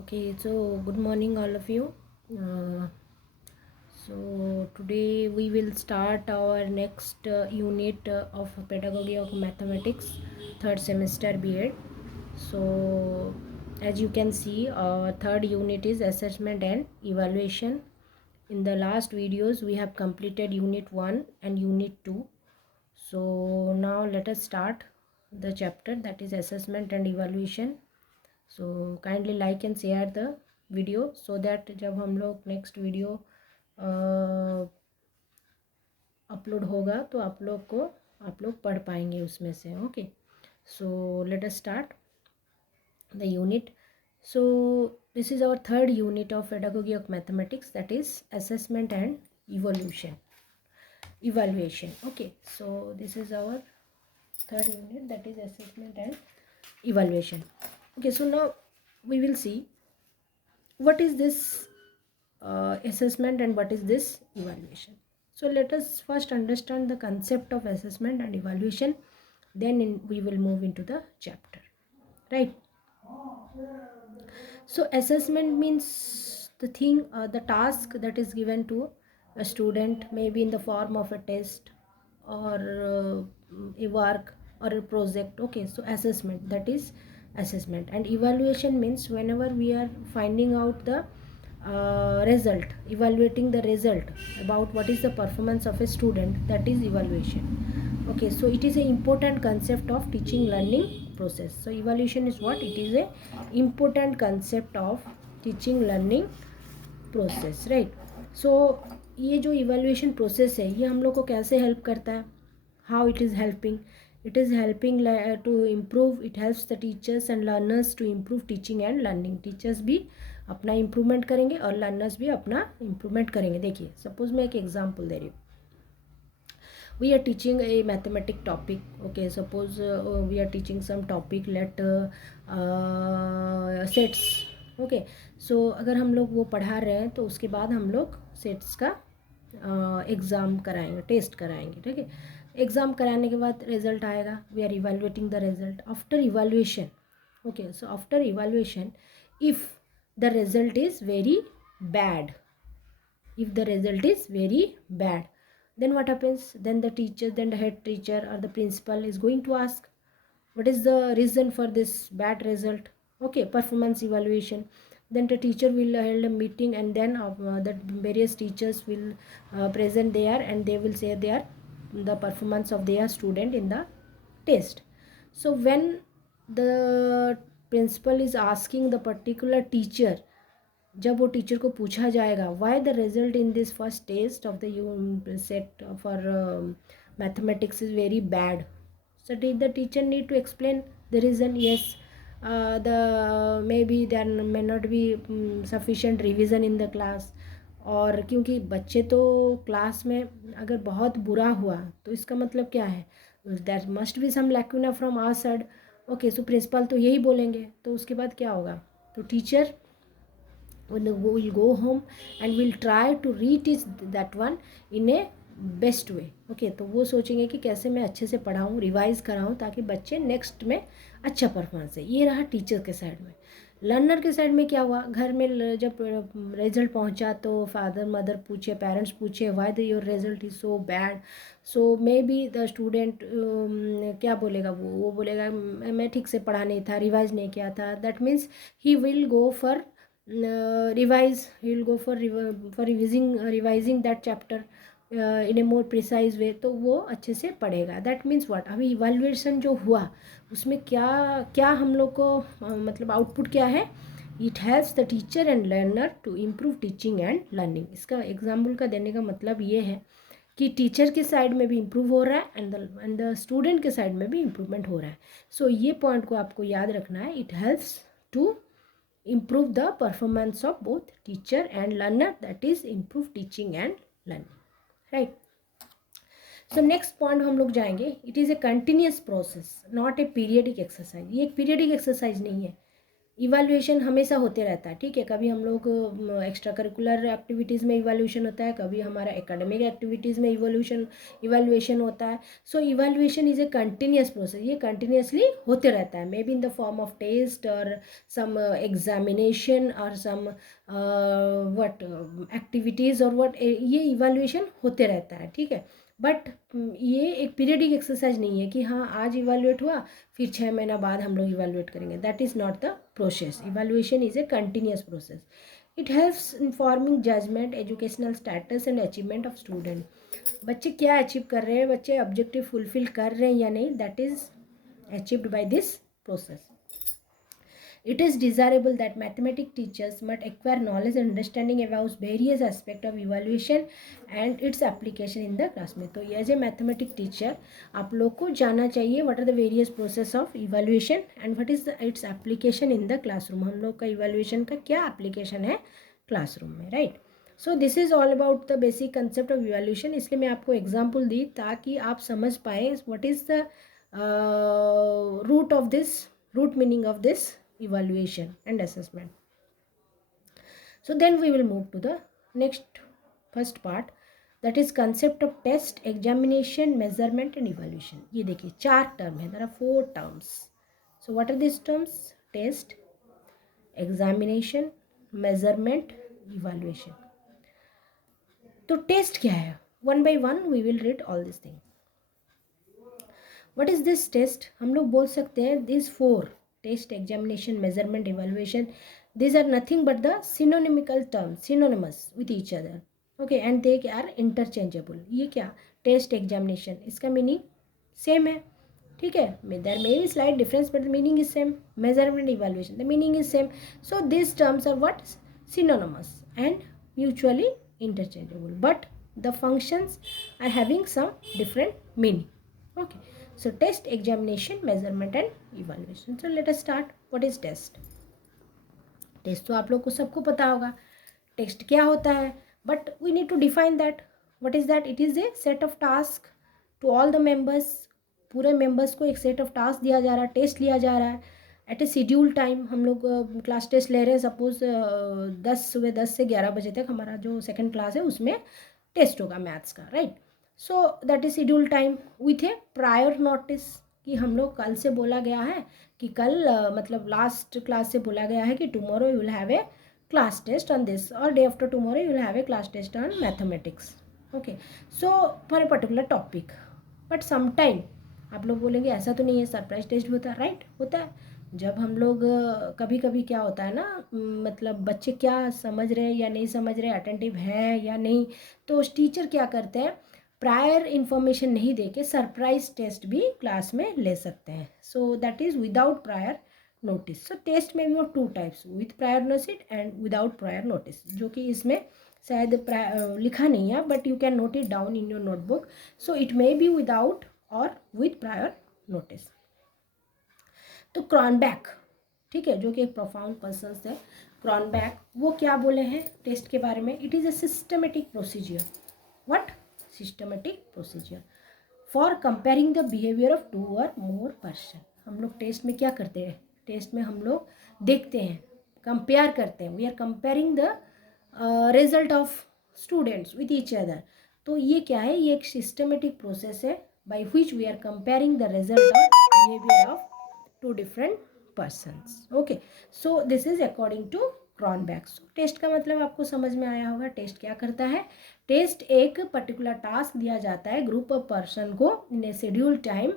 Okay, so good morning, all of you. So today we will start our next unit of Pedagogy of Mathematics, third semester B.Ed. So as you can see, our third unit is assessment and evaluation. In the last videos, we have completed unit 1 and unit 2. So now let us start the chapter, that is assessment and evaluation. So kindly like and share the video so that जब हम लोग next video upload होगा तो आप लोग पढ़ पाएंगे उसमें से. Okay, so let us start the unit. So this is our third unit of pedagogy of mathematics, that is assessment and evaluation. Okay, so this is our third unit, that is assessment and evaluation. Okay, so now we will see what is this assessment and what is this evaluation. So let us first understand the concept of assessment and evaluation, then we will move into the chapter, right? So assessment means the thing, the task that is given to a student, maybe in the form of a test or a work or a project. Okay, so assessment, that is assessment. And evaluation means whenever we are finding out the result, evaluating the result about what is the performance of a student, that is evaluation. Okay, so it is an important concept of teaching learning process. So evaluation is what? It is a important concept of teaching learning process, right. So ये जो evaluation process है ये हम लोग को कैसे help करता है? How it is helping? It is helping to improve. It helps the teachers and learners to improve teaching and learning. Teachers भी अपना इम्प्रूवमेंट करेंगे और लर्नर्स भी अपना इम्प्रूवमेंट करेंगे. देखिए, सपोज मैं एक एग्जाम्पल दे रही हूँ. We are teaching a mathematic topic. Okay, suppose we are teaching some topic, let sets. Okay, so अगर हम लोग वो पढ़ा रहे हैं तो उसके बाद हम लोग सेट्स का एग्ज़ाम कराएंगे, टेस्ट कराएंगे. ठीक है, एग्ज़ाम कराने के बाद रिजल्ट आएगा. We are evaluating the result after evaluation. Okay, so after evaluation, if the result is very bad, if the result is very bad, then what happens? Then the teacher, then the head teacher or the principal is going to ask, what is the reason for this bad result? Okay, performance evaluation. Then the teacher will hold a meeting, and then the various teachers will present there, and they will say the performance of their student in the test. So when the principal is asking the particular teacher, जब वो teacher को पूछा जाएगा, why the result in this first test of the set for mathematics is very bad, so did the teacher need to explain the reason? Yes, the maybe there may not be sufficient revision in the class. और क्योंकि बच्चे तो class में अगर बहुत बुरा हुआ तो इसका मतलब क्या है? There must be some lacuna from our side. Okay, so principal तो यही बोलेंगे. तो उसके बाद क्या होगा? तो teacher will go home and will try to reteach that one in a best way. Okay, तो वो सोचेंगे कि कैसे मैं अच्छे से पढ़ाऊँ, रिवाइज़ कराऊँ ताकि बच्चे नेक्स्ट में अच्छा परफॉर्मेंस है. ये रहा टीचर के साइड में. लर्नर के साइड में क्या हुआ? घर में जब रिजल्ट पहुंचा तो फादर मदर पूछे, पेरेंट्स पूछे, why the your result is so bad. So may be the student क्या बोलेगा? वो बोलेगा मैं ठीक से पढ़ा नहीं था, रिवाइज नहीं किया था. That means he will go for revise. He will go for revising that chapter in a more precise way. तो वो अच्छे से पढ़ेगा. That means what? अभी इवैल्यूएशन जो हुआ उसमें क्या क्या हम लोग को मतलब आउटपुट क्या है? It helps the teacher and learner to improve teaching and learning. इसका एग्जाम्पल का देने का मतलब ये है कि टीचर के साइड में भी इम्प्रूव हो रहा है एंड द स्टूडेंट के साइड में भी इम्प्रूवमेंट हो रहा है. सो ये पॉइंट को आपको याद रखना है. It helps to improve the performance of both teacher and learner, that is improve teaching and learning, right? So next point हम लोग जाएंगे. it is a continuous process, not a periodic exercise. ये एक periodic exercise नहीं है. Evaluation हमेशा होते रहता है, ठीक है। कभी हम लोग एक्स्ट्रा करिकुलर एक्टिविटीज़ में इवैल्यूएशन होता है, कभी हमारा एकेडमिक एक्टिविटीज़ में इवैल्यूएशन होता है। So evaluation is a continuous process, ये कंटिन्यूसली होते रहता है, maybe in the form of test और सम एग्जामिनेशन और सम व्हाट एक्टिविटीज़ और व्हाट, ये इवैल्यूएशन होते रहता है, ठीक है। बट ये एक पीरियडिक एक्सरसाइज नहीं है कि हाँ आज इवैल्यूएट हुआ फिर 6 महीना बाद हम लोग इवैल्यूएट करेंगे, that is not the process. Evaluation is a continuous process. It helps in forming judgement, educational status and achievement of student. बच्चे क्या अचीव कर रहे हैं, बच्चे ऑब्जेक्टिव फुलफिल कर रहे हैं या नहीं, that is achieved by this process. It is desirable that mathematics teachers must acquire knowledge and understanding about various aspects of evaluation and its application in the class में. तो एज ए मैथमेटिक्स टीचर आप लोग को जानना चाहिए what are the various process of evaluation and what is its application in the classroom. हम लोग का इवैल्यूएशन का क्या एप्लीकेशन है क्लासरूम में, right. So this is all about the basic concept of evaluation. इसलिए मैं आपको एग्जाम्पल दी ताकि आप समझ पाए what is the root meaning of this evaluation and assessment. So then we will move to the next first part, that is concept of test, examination, measurement and evaluation. ये देखिए 4 टर्म है, there are 4 terms. So what are these terms? Test, examination, measurement, evaluation. तो test क्या है, one by one we will read all these things. What is this test? हम लोग बोल सकते हैं these 4, test, examination, measurement, evaluation, these are nothing but the synonymical terms, synonymous with each other, okay, and they are interchangeable. ये क्या test examination, इसका meaning same है, ठीक है. There may be slight difference but the meaning is same. Measurement evaluation, the meaning is same. So this terms are what, synonymous and mutually interchangeable, but the functions are having some different meaning, okay. So test, examination, measurement and evaluation. So let us start. What is test? Test तो आप लोग को सबको पता होगा test क्या होता है, but we need to define that. What is that? It is a set of task to all the members. पूरे मेंबर्स को एक सेट ऑफ टास्क दिया जा रहा है, टेस्ट लिया जा रहा है एट ए शेड्यूल टाइम. हम लोग क्लास टेस्ट ले रहे हैं, सपोज 10 सुबह 10 से 11 बजे तक हमारा जो सेकंड क्लास है उसमें टेस्ट होगा मैथ्स का, right. So that is schedule time with a prior notice कि हम लोग कल से बोला गया है कि कल मतलब लास्ट क्लास से बोला गया है कि tomorrow you will have a class test on this और day after tomorrow you will have a class test on mathematics, okay. So for a particular topic. But sometime आप लोग बोलेंगे ऐसा तो नहीं है, सरप्राइज टेस्ट भी होता है, राइट. होता है. जब हम लोग कभी कभी क्या होता है ना, मतलब बच्चे क्या समझ रहे हैं या नहीं समझ रहे, अटेंटिव है या नहीं, तो टीचर क्या करते हैं, प्रायर इन्फॉर्मेशन नहीं देके सरप्राइज टेस्ट भी क्लास में ले सकते हैं. So that is without prior notice. So test में भी 2 types, with prior notice and without prior notice, जो कि इसमें शायद लिखा नहीं है, but you can note it down in your notebook. So it may be without और विथ प्रायर नोटिस. तो क्रॉनबैक, ठीक है, जो कि एक प्रोफाउंड पर्सन है क्रॉनबैक, वो क्या बोले हैं टेस्ट के बारे में? It is a systematic procedure. What? Systematic procedure for comparing the behaviour of 2 और मोर पर्सन. हम लोग टेस्ट में क्या करते हैं? टेस्ट में हम लोग देखते हैं, कंपेयर करते हैं. We are comparing the result of students with each other. तो ये क्या है? ये एक सिस्टमेटिक प्रोसेस है by which we are comparing the result of behaviour of 2 different persons, okay. So this is according to Cronbach. Test का मतलब आपको समझ में आया होगा. टेस्ट क्या करता है? टेस्ट एक पर्टिकुलर टास्क दिया जाता है ग्रुप ऑफ पर्सन को in a schedule time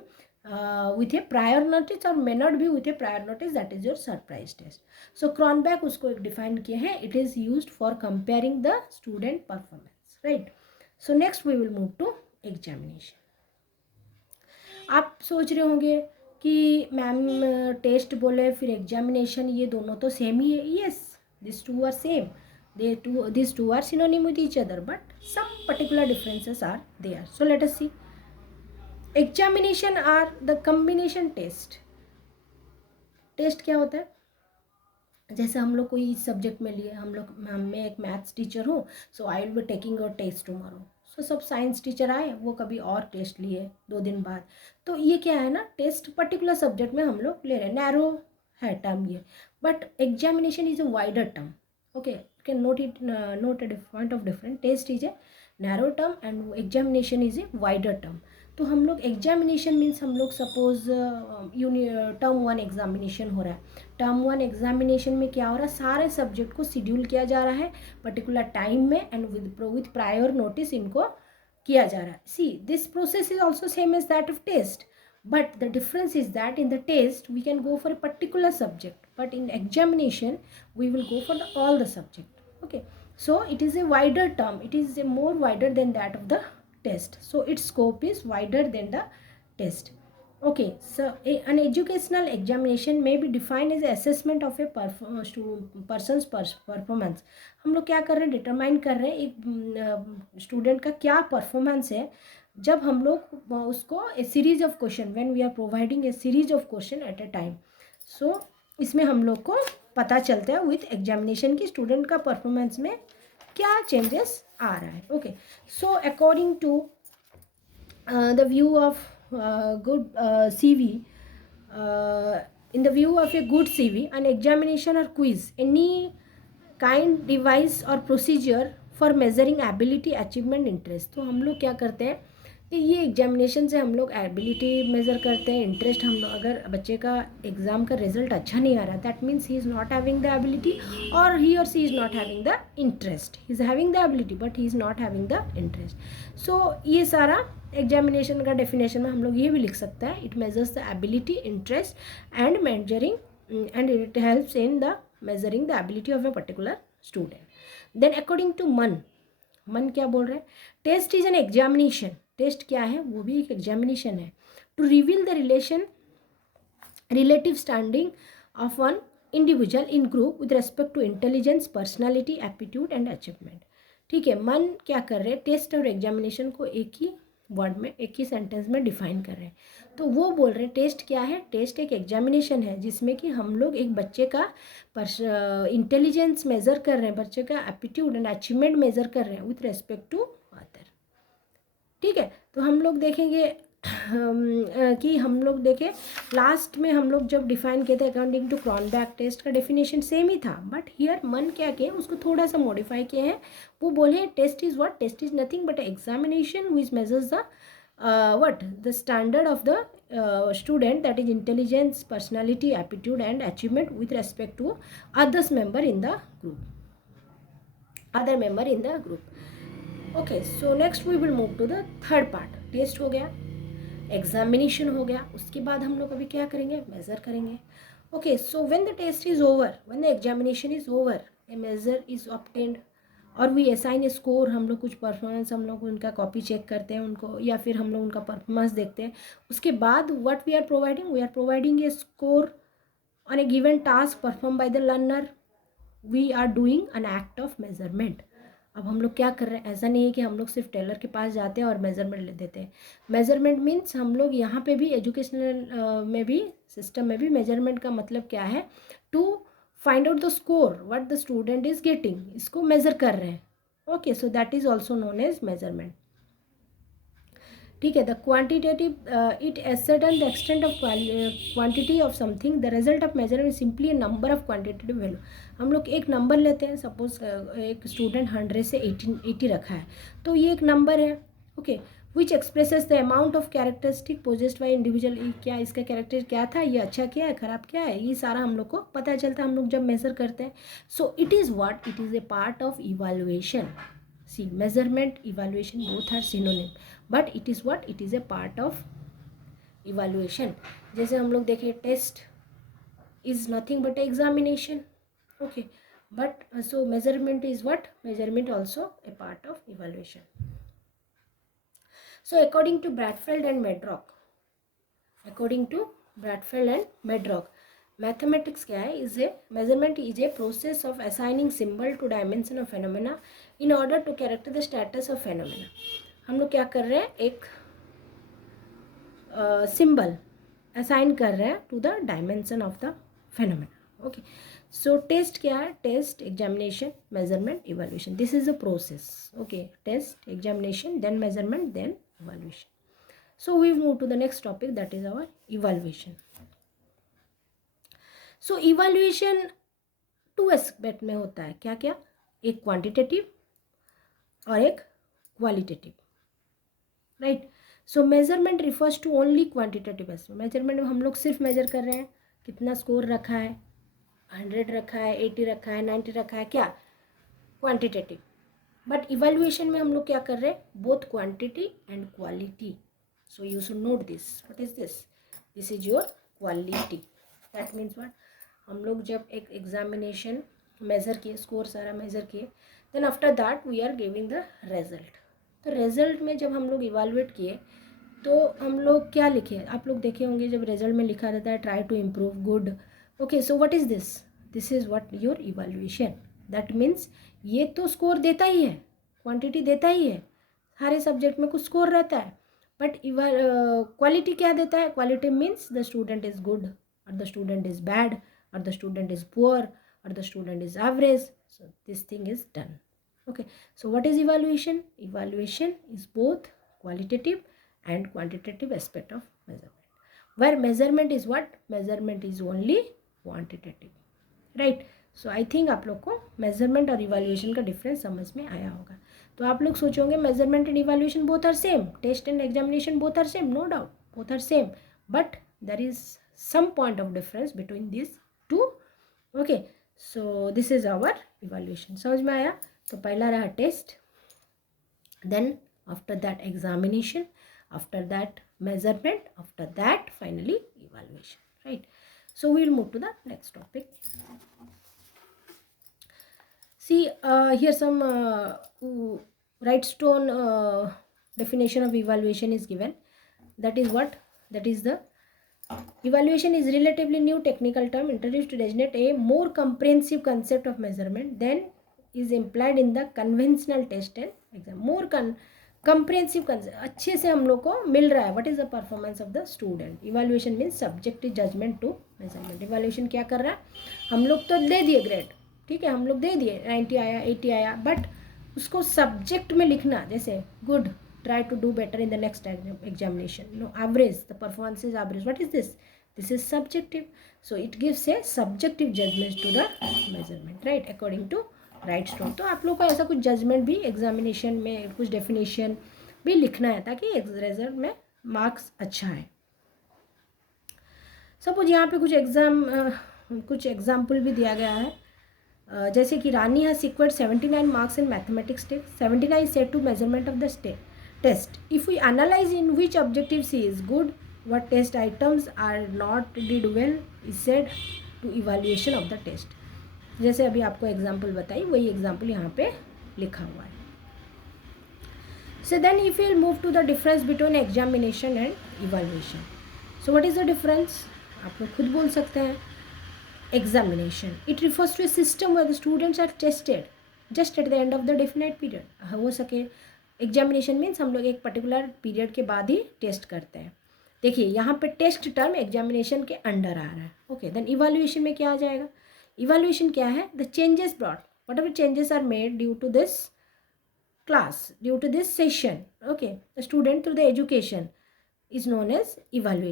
with a prior notice और may not be with a prior notice, that is your surprise test. So Cronbach उसको एक डिफाइन किए हैं, it is used for comparing the student performance, right. So next we will move to examination. आप सोच रहे होंगे कि ma'am test बोले फिर एग्जामिनेशन, ये दोनों तो सेम ही है. Yes, this two are same, this two are synonym with each other, but some particular differences are there. So let us see. Examination are the combination test. Test क्या होता है? जैसे हम लोग कोई सब्जेक्ट में लिए, हम लोग, मैं एक मैथ्स टीचर हूँ, so I will be taking your test tomorrow. So सब साइंस टीचर आए, वो कभी और टेस्ट लिए 2 दिन बाद. तो ये क्या है ना, टेस्ट पर्टिकुलर सब्जेक्ट में हम लोग ले रहे हैं. नैरो है टर्म ये, but examination is a wider term. Okay, can note it, note a point of different. Test is a narrow term and examination is a wider term. तो हम लोग एग्जामिनेशन मीन्स हम लोग सपोज टर्म वन एग्जामिनेशन हो रहा है. Term one examination में क्या हो रहा है, सारे सब्जेक्ट को शेड्यूल किया जा रहा है पर्टिकुलर टाइम में एंड विद प्रायर नोटिस इनको किया जा रहा है. See this process is also same as that of test, but the difference is that in the test we can go for a particular subject, but in examination we will go for all the subject. Okay, so it is a wider term, it is a more wider than that of the test, so its scope is wider than the test. Okay, so an educational examination may be defined as assessment of a person's performance. हम लोग क्या कर रहे हैं, determine कर रहे हैं एक स्टूडेंट का क्या परफॉर्मेंस है जब हम लोग उसको a series of question, when we are providing a series of question at a time. So इसमें हम लोग को पता चलता है विथ एग्जामिनेशन की स्टूडेंट का परफॉर्मेंस में क्या चेंजेस आ रहा है. Okay, so according to the view of good CV, in the view of a good CV, an examination or quiz, any kind device or procedure for measuring ability, achievement, interest. तो हम लोग क्या करते हैं कि ये एग्जामिनेशन से हम लोग एबिलिटी मेज़र करते हैं, इंटरेस्ट. हम लोग अगर बच्चे का एग्ज़ाम का रिजल्ट अच्छा नहीं आ रहा, that means he is not having the ability और ही और she is not having the interest. He is having the ability but he is not having the interest. So ये सारा एग्जामिनेशन का डेफिनेशन में हम लोग ये भी लिख सकते हैं, it measures the ability, interest and measuring and it helps in the measuring the ability of a particular student. Then according to Munn क्या बोल रहे हैं, test is an examination. Test क्या है, वो भी एक एग्जामिनेशन है. To reveal the relative standing of one individual in group with respect to intelligence, personality, aptitude and achievement. ठीक है, मन क्या कर रहे हैं, टेस्ट और एग्जामिनेशन को एक ही वर्ड में, एक ही सेंटेंस में डिफाइन कर रहे हैं. तो वो बोल रहे हैं टेस्ट क्या है, टेस्ट एक एग्जामिनेशन है जिसमें कि हम लोग एक बच्चे का इंटेलिजेंस मेज़र कर रहे हैं, बच्चे का एप्टीट्यूड एंड अचीवमेंट मेज़र कर रहे हैं विथ रेस्पेक्ट टू अदर. ठीक है, तो हम लोग देखेंगे कि हम लोग देखें लास्ट में हम लोग जब डिफाइन किए थे अकॉर्डिंग टू क्रॉनबैक, टेस्ट का डेफिनेशन सेम ही था, बट हियर मन क्या किए, उसको थोड़ा सा मॉडिफाई किए हैं. वो बोले test is what, test is nothing but examination which measures the what the standard of the student, that is intelligence, personality, aptitude and achievement with respect to other member in the group. Okay, so next we will move to the third part. Test हो गया, examination हो गया, उसके बाद हम लोग अभी क्या करेंगे, मेज़र करेंगे. Okay, so when the test is over, when the examination is over, a measure is obtained और वी असाइन ए स्कोर. हम लोग कुछ परफॉर्मेंस, हम लोग उनका कॉपी चेक करते हैं उनको, या फिर हम लोग उनका परफॉर्मेंस देखते हैं. उसके बाद what we are providing a score on a given task perform by the learner. We are doing an act of measurement. अब हम लोग क्या कर रहे हैं, ऐसा नहीं है कि हम लोग सिर्फ टेलर के पास जाते हैं और मेजरमेंट ले देते हैं. मेजरमेंट मीन्स हम लोग यहाँ पे भी एजुकेशनल में भी, सिस्टम में भी मेजरमेंट का मतलब क्या है, to find out the score what the student is getting, इसको मेज़र कर रहे हैं. Okay, so that is also known as measurement. ठीक है, the quantitative it ascertain the extent of quantity of something. The result of measurement simply a number of quantitative value. हम लोग एक number लेते हैं, सपोज एक स्टूडेंट 100 से 80 रखा है, तो ये एक नंबर है. Okay, which expresses the amount of characteristic possessed by individual. क्या इसका कैरेक्टर क्या था, ये अच्छा क्या है, ख़राब क्या है, ये सारा हम लोग को पता चलता है हम लोग जब मेज़र करते हैं. So it is what, it is A part of evaluation. See, measurement, evaluation both are synonym, but it is what, it is a part of evaluation. जैसे हम लोग देखें, test is nothing but examination. Okay, but so measurement is what, measurement also a part of evaluation. So according to Bradfeld and Medrock, mathematics क्या है, is a measurement is a process of assigning symbol to dimension of phenomena in order to character the status of phenomena. हम लोग क्या कर रहे हैं, एक symbol assign कर रहे हैं to the dimension of the phenomena. Okay, so test क्या है, test, examination, measurement, evaluation. This is a process. Okay, test, examination, then measurement, then evaluation. So we move to the next topic, that is our evaluation. So evaluation 2 aspect में होता है, क्या क्या, एक quantitative और एक qualitative, right. So measurement refers to only quantitative aspect. Measurement में हम लोग सिर्फ मेजर कर रहे हैं कितना स्कोर रखा है, 100 रखा है, 80 रखा है, 90 रखा है, क्या, क्वांटिटेटिव। बट इवैल्यूएशन में हम लोग क्या कर रहे हैं, both quantity and quality. So you should note this, what is this, this is your quality. That means what, हम लोग जब एक एग्जामिनेशन मेज़र किए, स्कोर सारा मेज़र किए, then after that we are giving the result. तो result में जब हम लोग इवैल्यूएट किए तो हम लोग क्या लिखे, आप लोग देखे होंगे जब रिजल्ट में लिखा रहता है try to improve, good, okay. So what is this, this is what your evaluation. That means ये तो स्कोर देता ही है, क्वांटिटी देता ही है, सारे सब्जेक्ट में कुछ स्कोर रहता है, बट क्वालिटी क्या देता है, quality means the student is good और द स्टूडेंट इज़ बैड और the student is poor or the student is average. So this thing is done. Okay, so what is evaluation? Evaluation is both qualitative and quantitative aspect of measurement, where measurement is what, measurement is only quantitative, right? So I think आप लोग को measurement और evaluation का difference समझ में आया होगा। तो आप लोग सोचोगे measurement and evaluation both are same, test and examination both are same, no doubt both are same, but there is some point of difference between these two, okay? So this is our evaluation. समझ में आया? तो पहला रहा test, then after that examination, after that measurement, after that finally evaluation, right? So we will move to the next topic. See, here some Wrightstone definition of evaluation is given. That is what? That is the evaluation is relatively new technical term introduced to designate a more comprehensive concept of measurement than is implied in the conventional test and exam. More comprehensive concept, अच्छे से हम लोग को मिल रहा है. What is the performance of the student? Evaluation means subjective judgment to measurement. Evaluation क्या कर रहा है? हम लोग तो दे दिए ग्रेड, ठीक है, हम लोग दे दिए 90 आया 80 आया, बट उसको सब्जेक्ट में लिखना, जैसे good, try to do better in the next examination, no, average, the performance is average. What is this? This is subjective, so it gives a subjective judgment to the measurement, right, according to Wrightstone. तो आप लोग को ऐसा कुछ judgement भी examination में, कुछ definition भी लिखना है ताकि रिजल्ट में मार्क्स अच्छा है। सपोज यहाँ पे कुछ एग्जाम्पल भी दिया गया है, जैसे कि Rani has secured 79 marks in mathematics test, 79 set to measurement of the test. If we analyze in which objective C is good, what test items are not did well is said to evaluation of the test. जैसे अभी आपको example बताई, वही example यहाँ पे लिखा हुआ है. So then if we move to the difference between examination and evaluation. So what is the difference? आप लोग खुद बोल सकते हैं. Examination, it refers to a system where the students are tested just at the end of the definite period. हो सके examination means हम लोग एक पर्टिकुलर पीरियड के बाद ही टेस्ट करते हैं. देखिए यहाँ पे टेस्ट टर्म एग्जामिनेशन के अंडर आ रहा है, ओके. देन इवैल्यूएशन में क्या आ जाएगा? इवैल्यूएशन क्या है? The changes brought, whatever changes are made due to this class, due to this session, okay, the student through the education is known as evaluation.